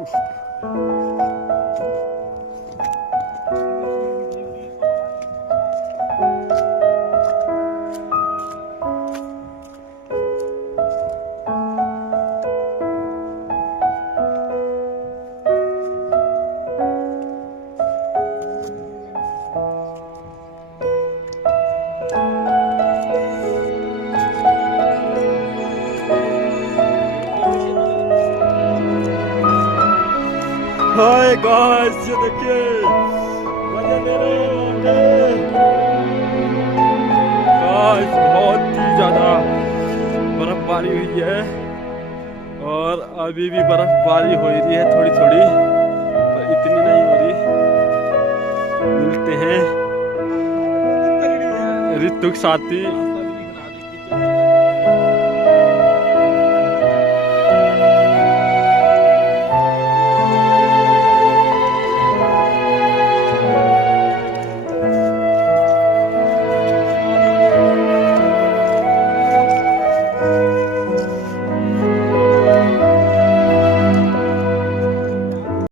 Hi guys, ये देखिए मजे ले रहे हैं गाइस। बहुत ही ज्यादा बर्फबारी हुई है और अभी भी बर्फबारी हो रही है थोड़ी थोड़ी, पर इतनी नहीं हो रही। मिलते हैं ऋतु के साथी।